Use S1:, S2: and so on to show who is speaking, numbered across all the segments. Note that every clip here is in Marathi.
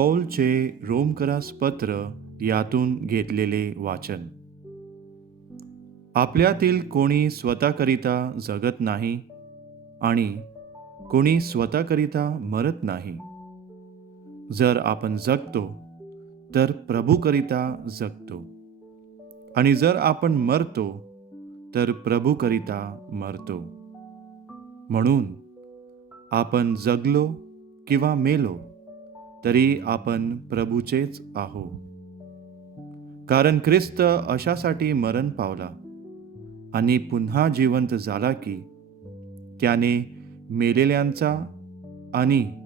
S1: पौलचे रोमकरास पत्र यातून घेतलेले वाचन. आपल्यातील कोणी स्वतःकरिता जगत नाही आणि कोणी स्वतःकरिता मरत नाही. जर आपण जगतो तर प्रभूकरिता जगतो. आणि जर आपण मरतो तर प्रभूकरिता मरतो. म्हणून आपण जगलो किंवा मेलो तरी आपण प्रभूचेच आहो. कारण ख्रिस्त अशासाठी मरण पावला आणि पुन्हा जिवंत झाला की त्याने मेलेल्यांचा आणि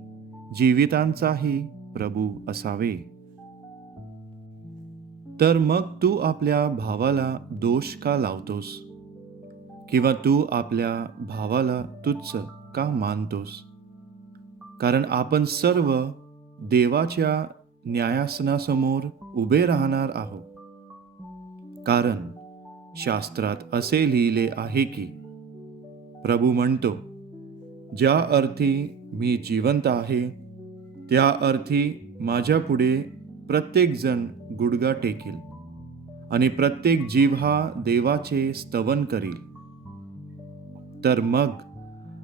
S1: जीवितांचाही प्रभू असावे. तर मग तू आपल्या भावाला दोष का लावतोस? किंवा तू आपल्या भावाला तुच्छ का मानतोस? कारण आपण सर्व देवाच्या न्यायासनासमोर उभे राहणार आहोत कारण शास्त्रात असे लिहिले आहे की प्रभू म्हणतो ज्या अर्थी मी जिवंत आहे त्या अर्थी माझ्या पुढे प्रत्येकजण गुडगा टेकेल आणि प्रत्येक जीव हा देवाचे स्तवन करील. तर मग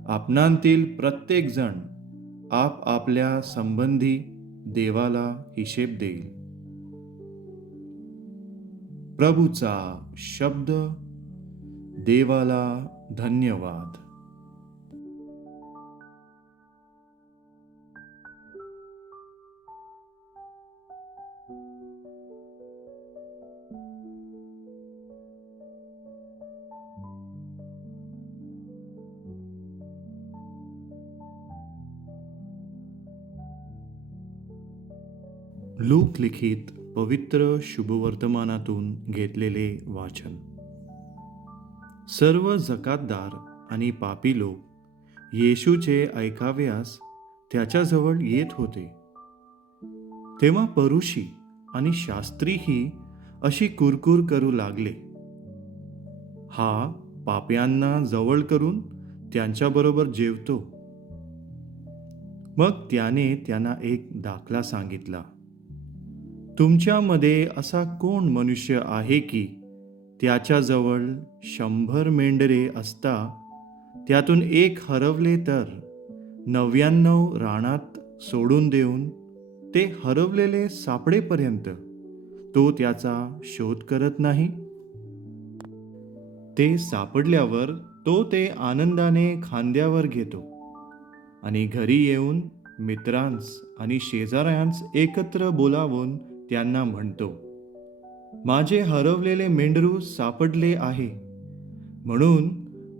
S1: आपणांतील प्रत्येकजण आप आपल्या संबंधी देवाला हिशेब देईल. प्रभूचा शब्द देवाला धन्यवाद. लूक लिखित पवित्र शुभवर्तमानातून घेतलेले वाचन. सर्व जकातदार आणि पापी लोक येशूचे ऐकाव्यास त्याच्याजवळ येत होते. तेव्हा परुषी आणि शास्त्रीही अशी कुरकुर करू लागले. हा पाप्यांना जवळ करून त्यांच्याबरोबर जेवतो. मग त्याने त्यांना एक दाखला सांगितला. तुमच्यामध्ये असा कोण मनुष्य आहे की त्याच्याजवळ शंभर मेंढरे असता त्यातून एक हरवले तर नव्याण्णव रानात सोडून देऊन ते हरवलेले सापडेपर्यंत तो त्याचा शोध करत नाही? ते सापडल्यावर तो ते आनंदाने खांद्यावर घेतो आणि घरी येऊन मित्रांस आणि शेजाऱ्यांस एकत्र बोलावून त्यांना म्हणतो माझे हरवलेले मेंढरू सापडले आहे. म्हणून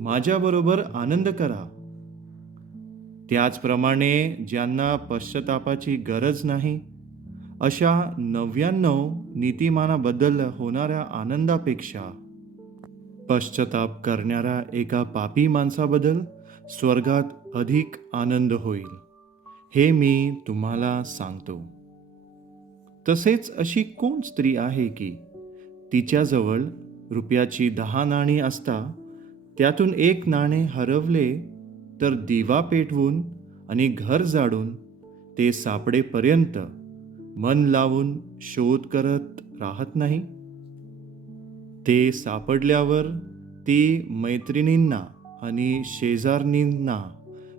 S1: माझ्याबरोबर आनंद करा. त्याचप्रमाणे ज्यांना पश्चातापाची गरज नाही अशा नव्याण्णव नीतिमानाबद्दल होणाऱ्या आनंदापेक्षा पश्चाताप करणाऱ्या एका पापी माणसाबद्दल स्वर्गात अधिक आनंद होईल हे मी तुम्हाला सांगतो. तसेच अशी कोण स्त्री आहे की तिच्याजवळ रुपयाची दहा नाणी असता त्यातून एक नाणे हरवले तर दिवा पेटवून आणि घर जाडून ते सापडेपर्यंत मन लावून शोध करत राहत नाही. ते सापडल्यावर ती मैत्रिणींना आणि शेजारणींना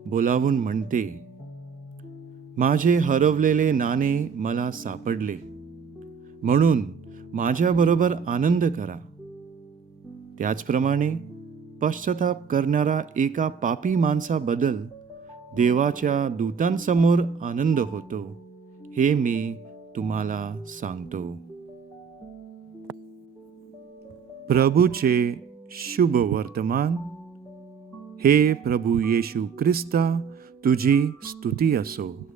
S1: बोलावून म्हणते माझे हरवलेले नाणे मला सापडले. म्हणून माझ्याबरोबर आनंद करा. त्याचप्रमाणे पश्चाताप करणारा एका पापी माणसाबद्दल देवाच्या दूतांसमोर आनंद होतो हे मी तुम्हाला सांगतो. प्रभूचे शुभ वर्तमान. हे प्रभू येशू ख्रिस्ता तुझी स्तुती असो.